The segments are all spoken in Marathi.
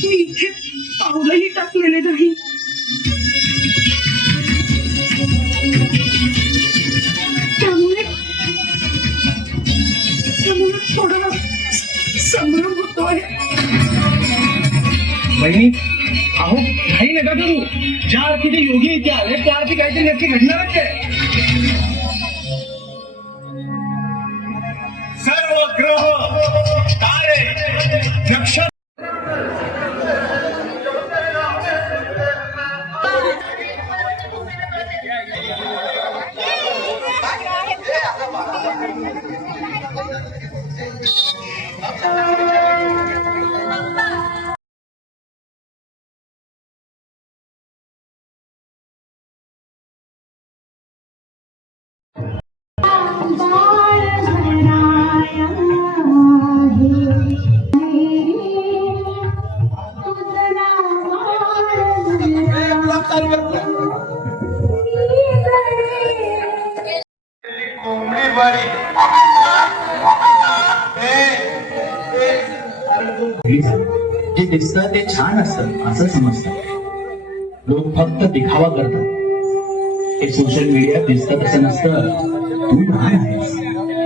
मी इथे पावलंही टाकलेले नाही. त्यामुळे थोडा संभ्रम होतोय. बहिणी, अहो काही नका करू. ज्या अर्थी ते योगी इथे आले त्या अर्थी काहीतरी नक्की घडणारच आहे. सर्व ग्रह, तारे, नक्षत्र जे दिसतं ते छान असतं असं समजतं. लोक फक्त दिखावा करतात. हे सोशल मीडिया दिसतं तसं नसतं. तू लहान आहेस,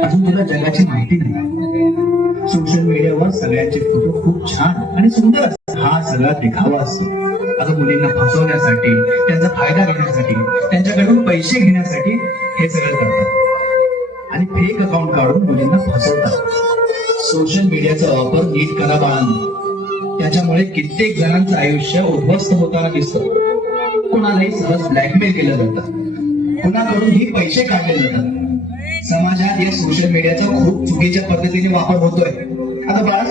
अजून तुला जगाची माहिती नाही. सोशल मीडियावर सगळ्यांचे फोटो खूप छान आणि सुंदर असतात. हा सगळा दिखावा असतो. आता मुलींना फसवण्यासाठी, त्यांचा फायदा घेण्यासाठी, त्यांच्याकडून पैसे घेण्यासाठी हे सगळं करतात आणि फेक अकाउंट काढून मुलींना फसवतात. सोशल मेडियाचा वापर नीट करा बाळांनो. त्याच्यामुळे कित्येक जणांचं आयुष्य उद्ध्वस्त होताना दिसतं. कुणालाही सहज ब्लॅकमेल केलं जातं, कुणाकडूनही पैसे काढले जातात. समाजात या सोशल मीडियाचा खूप चुकीच्या पद्धतीने वापर होतोय. आता बाळा,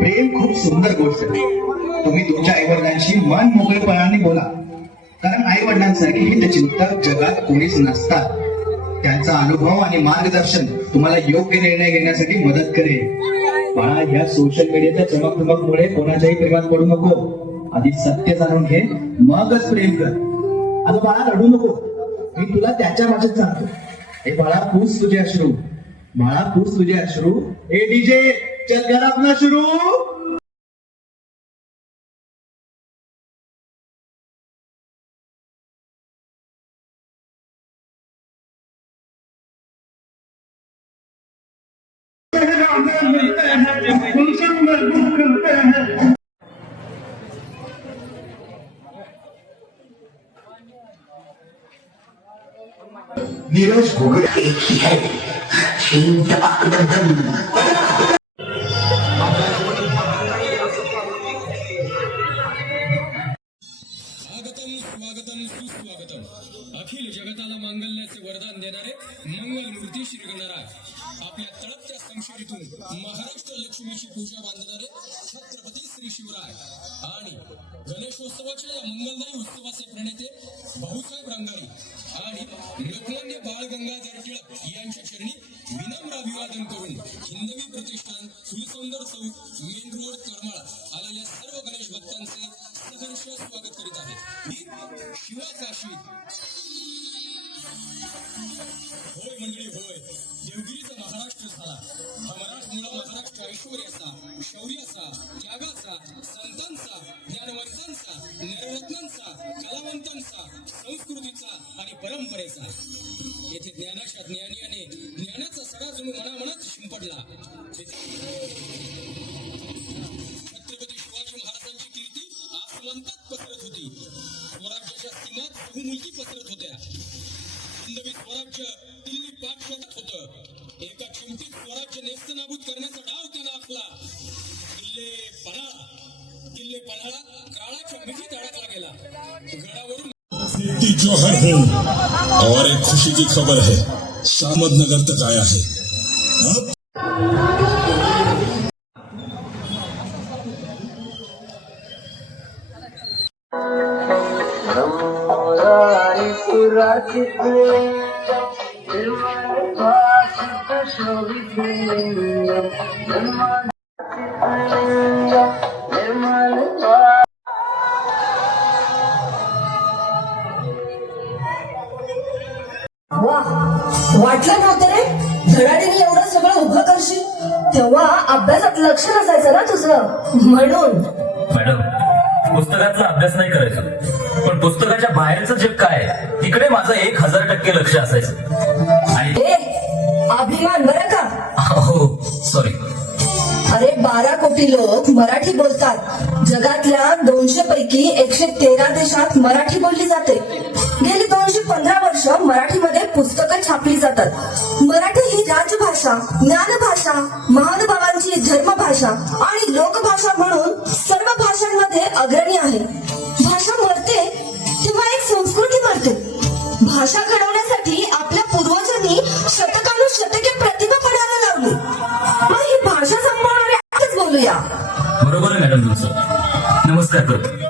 प्रेम खूप सुंदर गोष्ट आहे. तुम्ही तुमच्या आईवडिलांशी मन मोकळेपणाने बोला, कारण आईवडिलांसारखे हे त्याचिंतक जगात कोणीच नसतात. त्यांचा अनुभव आणि मार्गदर्शन तुम्हाला योग्य निर्णय घेण्यासाठी मदत करेल. बाळा, या सोशल मीडियाच्या चमकधमकमुळे कोणाच्याही प्रेमात पडू नको. आधी सत्य जाणून घे, मगच प्रेम कर. आता बाळा, रडू नको. मी तुला त्याच्या भाषेत सांगतो. हे बाळा, पूस तुझे अश्रू. बाळा, पूस तुझे अश्रू. ए डीजे, चल कर अपना सुरू. नीरज घोगरे स्वागतम सुस्वागतम. अखिल जगताला मांगल्याचे वरदान देणारे मंगलमूर्ती श्री गणराज, आपल्या तळपत्या संशोधीतून महाराष्ट्र लक्ष्मीची पूजा बांधणारे छत्रपती श्री शिवराय आणि गणेशोत्सवाच्या या मंगलदायी उत्सवाचे प्रणेते भाऊसाहेब रंगारी आणि लोकमान्य बाळ गंगाधर टिळक यांच्या चरणी विनम्र अभिवादन करून हिंदवी प्रतिष्ठान फुलसौंदर चौक, मेन रोड, करमाळा आलेल्या सर्व गणेश भक्तांचे सहर्ष स्वागत करीत आहे. मी शिवाकाशी. होय मंडळी, होय, देवगिरीचा महाराष्ट्र झाला. हा मराठमोळा महाराष्ट्र ऐश्वर्याचा, शौर्याचा, त्यागाचा, संतांचा, ज्ञानवंतांचा, नररत्नांचा, कलावंतांचा, संस्कृतीचा आणि परंपरेचा. येथे ज्ञानाच्या ज्ञानीयाने ज्ञानाचा सडा जणू मनामनात शिंपडला. छत्रपती शिवाजी महाराजांची कीर्ती आसमंतात पसरत होती. स्वराज्याच्या सीमात बहुमुलकी पसरत होत्या. हिंदवी स्वराज्य दिल्ली पाठशाळेत होतं. एका चिमटीत स्वराज्य नेस्तनाबूत करण्याचा डाव त्यानं आखला. किल्ले पन्हाळा काळाच्या मिठीत अडकला गेला. गडावरून जोहर हूँ और एक खुशी की खबर है, शामदनगर तक आया है. वाटलं नव्हतं रे धडाडीने एवढं सगळं उभं करशील. तेव्हा अभ्यासात लक्ष नसायचं ना तुझं, म्हणून मॅडम, पुस्तकातला अभ्यास नाही करायचो, पण पुस्तकाच्या बाहेरचं जग काय आहे, तिकडे माझं 1000% लक्ष असायचं. आणि ए अभिमान बरं का. हो सॉरी. अरे 12 कोटी लोक मराठी बोलतात. जगातल्या 200 पैकी 113 देशात मराठी बोलली जाते. गेली 215 वर्ष मराठीमध्ये पुस्तकं छापली जातात. मराठी ही राजभाषा, ज्ञानभाषा, महानुभावांची धर्मभाषा आणि लोकभाषा म्हणून सर्व भाषांमध्ये अग्रणी आहे. भाषा मरते तेव्हा एक संस्कृती मरते. भाषा घडवण्यासाठी आपल्या पूर्वजांनी शतकानुशतके प्रतिभा पणाला लावली. मग ही भाषा संपवणारे आजच बोलूया. बरोबर आहे मॅडम तुमचं. नमस्कार करतो.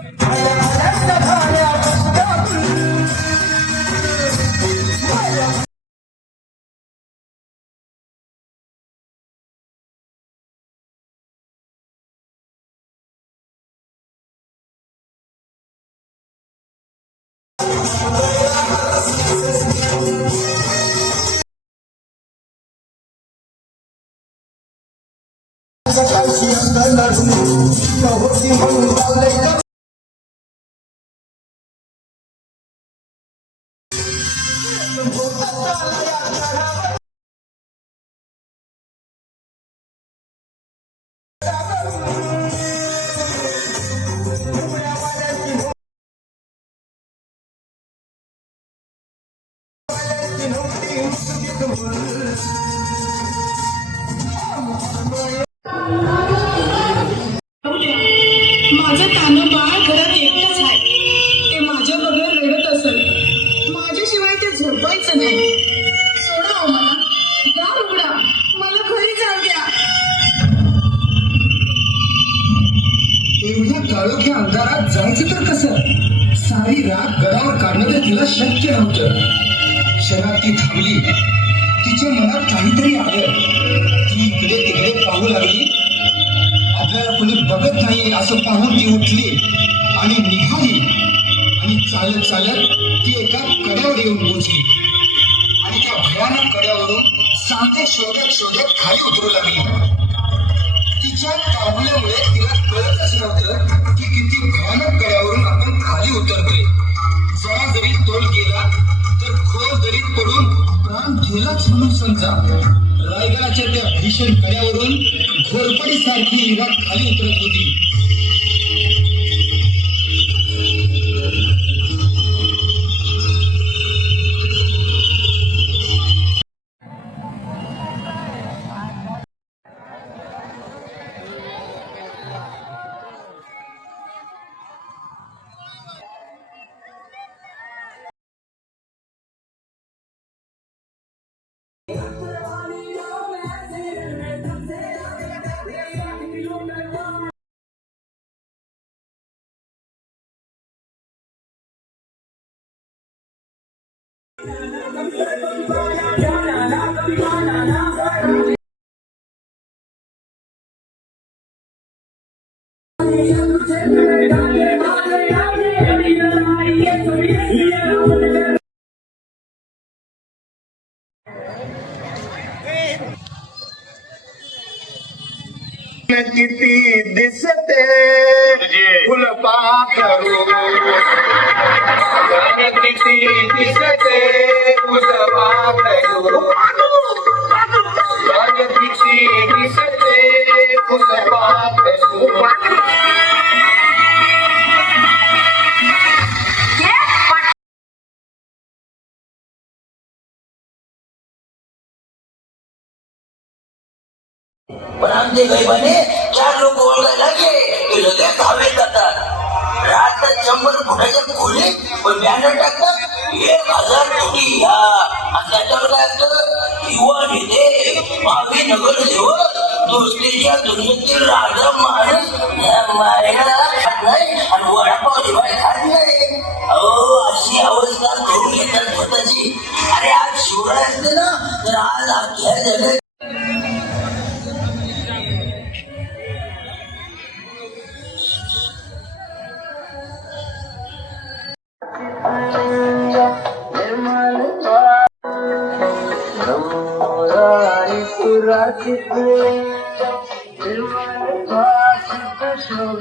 माझं तानं बाळ घरात एकटंच आहे. ते माझ्या बरोबर रडत असेल. माझ्याशिवाय ते झोपायचं नाही. सोडा हो मला, दार उघडा, मला घरी जाऊ द्या. एवढ्या काळोख्या अंधारात जायचं तर कसं? सारी रात गडावर काढणं तर तिला शक्य नव्हतं. क्षणात ती थांबली. तिच्या मनात काहीतरी आलं. ती इकडे तिकडे पाहू लागली. आपल्याला कोणी बघत नाही असं पाहून ती उठली आणि निघाली. आणि चालत चालत ती एका कड्यावर येऊन पोहोचली. आणि त्या भयानक कड्यावरून सांगते शोधत शोधत खाली उतरू लागली. तिच्या काबुल्यामुळे तिला कळतच नव्हतं की किती भयानक कड्यावरून आपण खाली उतरतोय. जरा जरी तोल गेला तर खोल दरीत पडून प्राण गेलाच म्हणून समजा. रायगडाच्या त्या भीषण कड्यावरून घोरपडीसारखी इरा खाली उतरत होती. किती दिसते फुलपाखरू किती दिसते फुलपाखरू किती दिसते फुलपाखरू पण आमचे गैबाने 4 लोक ओळखायला लागले की लगेच हवेत जातात. राहतात 100 फुटाच्या खोलीत, पण बॅनर टाकतात 1000 कोटी या. आणि त्याच्यावर काय असतं? युवा नेते, भावी नगरसेवक, दोस्तीच्या दुनियेतील राजा माणूस मारायला खात नाही आणि वडापाव शिवाय खात नाही. अहो, अशी अवस्था करून घेतात स्वतःची. अरे आज शिवराय असते ना तर आज अख्ख्या जगात Thank you.